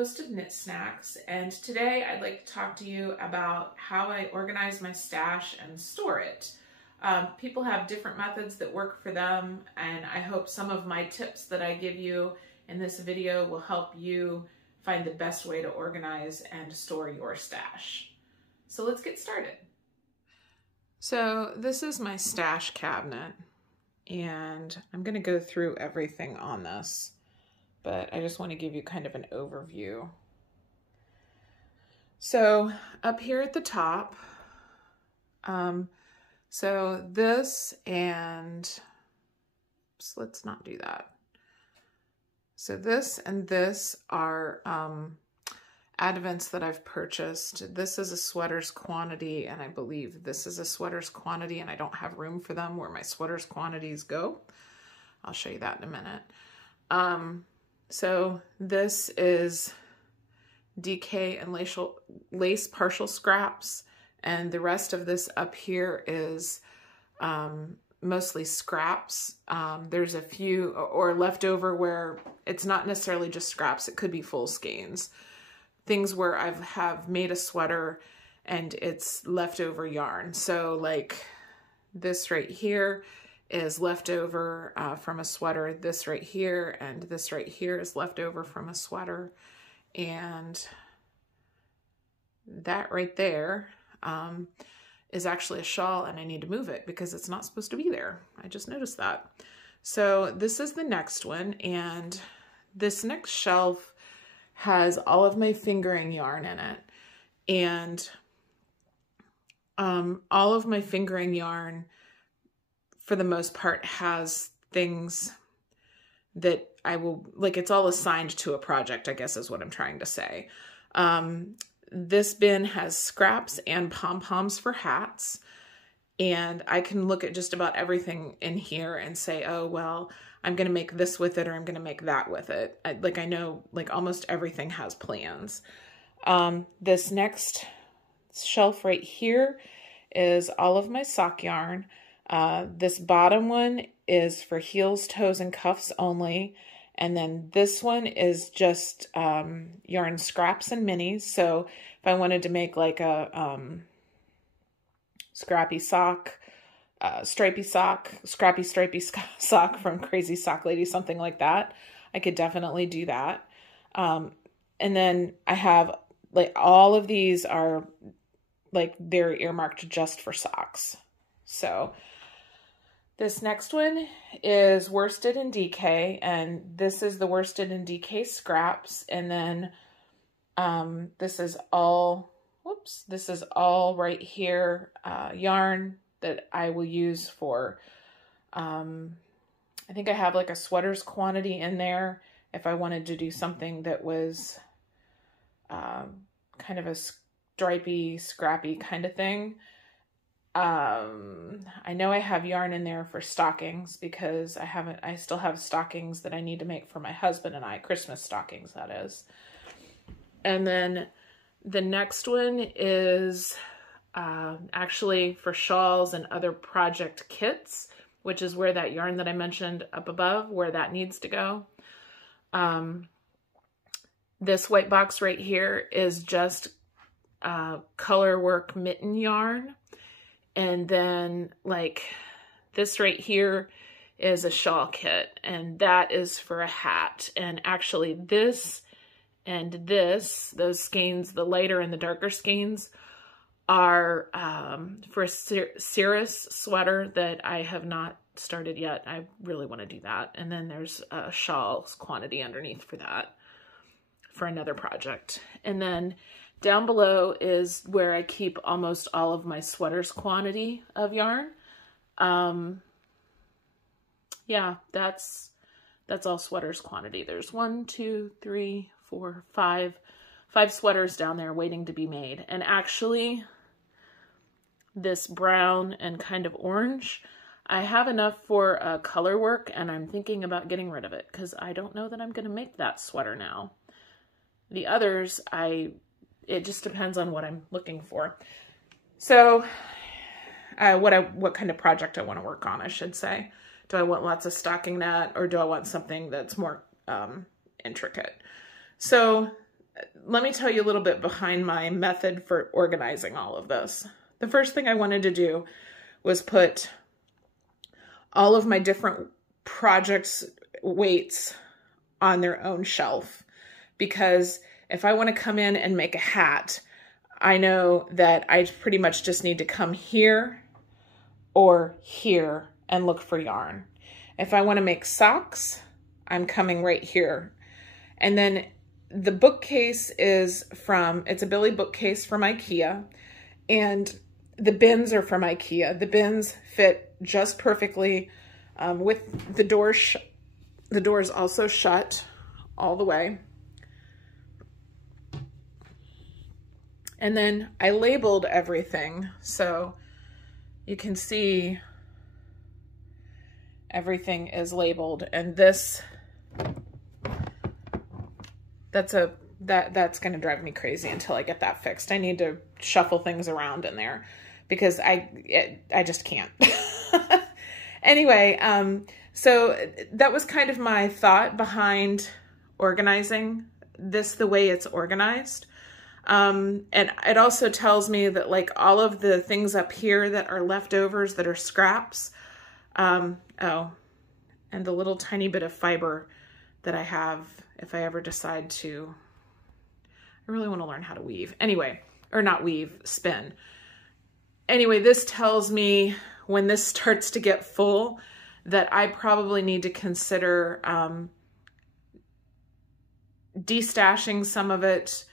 host of Knit Snacks, and today I'd like to talk to you about how I organize my stash and store it. People have different methods that work for them, and I hope some of my tips that I give you in this video will help you find the best way to organize and store your stash. So let's get started. So this is my stash cabinet, and I'm going to go through everything on this, but I just want to give you kind of an overview. So up here at the top, so this and, oops, let's not do that. So this and this are advents that I've purchased. This is a sweaters quantity, and I believe this is a sweaters quantity, and I don't have room for them where my sweaters quantities go. I'll show you that in a minute. So this is DK and lace partial scraps, and the rest of this up here is mostly scraps. There's a few or leftover where it's not necessarily just scraps, it could be full skeins. Things where I have made a sweater and it's leftover yarn. So like this right here is leftover from a sweater. This right here and this right here is leftover from a sweater. And that right there is actually a shawl, and I need to move it because it's not supposed to be there. I just noticed that. So this is the next one, and this next shelf has all of my fingering yarn in it. And all of my fingering yarn, for the most part, has things that I will, like, it's all assigned to a project, I guess is what I'm trying to say. This bin has scraps and pom-poms for hats, and I can look at just about everything in here and say, oh, well, I'm going to make this with it, or I'm going to make that with it. I know, like, almost everything has plans. This next shelf right here is all of my sock yarn. This bottom one is for heels, toes, and cuffs only. And then this one is just yarn scraps and minis. So if I wanted to make like a scrappy sock, stripy sock, scrappy stripy sock from Crazy Sock Lady, something like that, I could definitely do that. And then I have, like, all of these are like, they're earmarked just for socks. So this next one is worsted and DK, and this is the worsted and DK scraps. And then this is all, whoops, this is all right here, yarn that I will use for, I think I have like a sweaters quantity in there if I wanted to do something that was kind of a stripy, scrappy kind of thing. I know I have yarn in there for stockings because I still have stockings that I need to make for my husband and I, Christmas stockings, that is. And then the next one is actually for shawls and other project kits, which is where that yarn that I mentioned up above, where that needs to go. This white box right here is just color work mitten yarn. And then, like, this right here is a shawl kit, and that is for a hat. And actually this and this, those skeins, the lighter and the darker skeins, are for a Cirrus sweater that I have not started yet. I really want to do that. And then there's a shawls quantity underneath for that, for another project. And then down below is where I keep almost all of my sweaters quantity of yarn. Yeah, that's all sweaters quantity. There's 1, 2, 3, 4, 5 sweaters down there waiting to be made. And actually, this brown and kind of orange, I have enough for color work, and I'm thinking about getting rid of it because I don't know that I'm going to make that sweater now. The others, it just depends on what I'm looking for. So what kind of project I want to work on, I should say. Do I want lots of stocking net, or do I want something that's more intricate? So let me tell you a little bit behind my method for organizing all of this. The first thing I wanted to do was put all of my different projects' weights on their own shelf, because if I want to come in and make a hat, I know that I pretty much just need to come here or here and look for yarn. If I want to make socks, I'm coming right here. And then the bookcase is it's a Billy bookcase from IKEA, and the bins are from IKEA. The bins fit just perfectly with the doors. The doors also shut all the way. And then I labeled everything, so you can see everything is labeled. And this, that's going to drive me crazy until I get that fixed. I need to shuffle things around in there because I just can't. Anyway, so that was kind of my thought behind organizing this the way it's organized. And it also tells me that like all of the things up here that are leftovers, that are scraps, oh, and the little tiny bit of fiber that I have if I ever decide to, I really want to learn how to weave. Anyway, or not weave, spin. Anyway, this tells me when this starts to get full that I probably need to consider destashing some of it,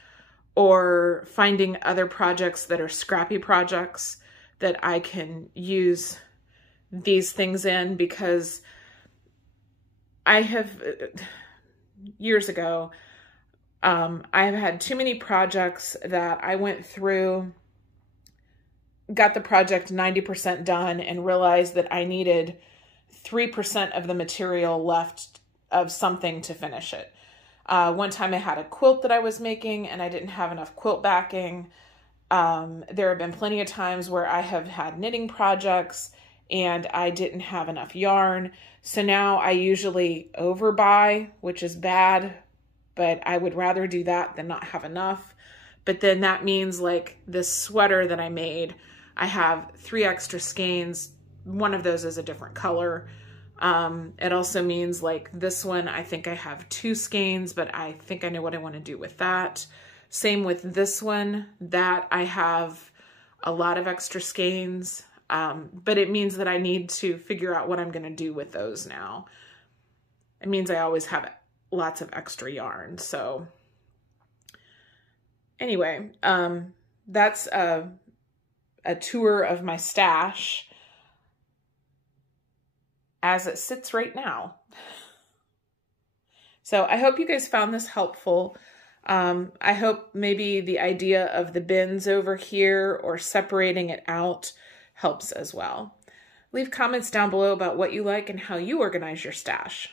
or finding other projects that are scrappy projects that I can use these things in, because I have, years ago, I have had too many projects that I went through, got the project 90% done, and realized that I needed 3% of the material left of something to finish it. One time I had a quilt that I was making and I didn't have enough quilt backing. There have been plenty of times where I have had knitting projects and I didn't have enough yarn. So now I usually overbuy, which is bad, but I would rather do that than not have enough. But then that means like this sweater that I made, I have 3 extra skeins. One of those is a different color. It also means like this one, I think I have 2 skeins, but I think I know what I want to do with that. Same with this one, that I have a lot of extra skeins, but it means that I need to figure out what I'm going to do with those now. It means I always have lots of extra yarn. So anyway, that's a tour of my stash as it sits right now. So I hope you guys found this helpful. I hope maybe the idea of the bins over here or separating it out helps as well. Leave comments down below about what you like and how you organize your stash.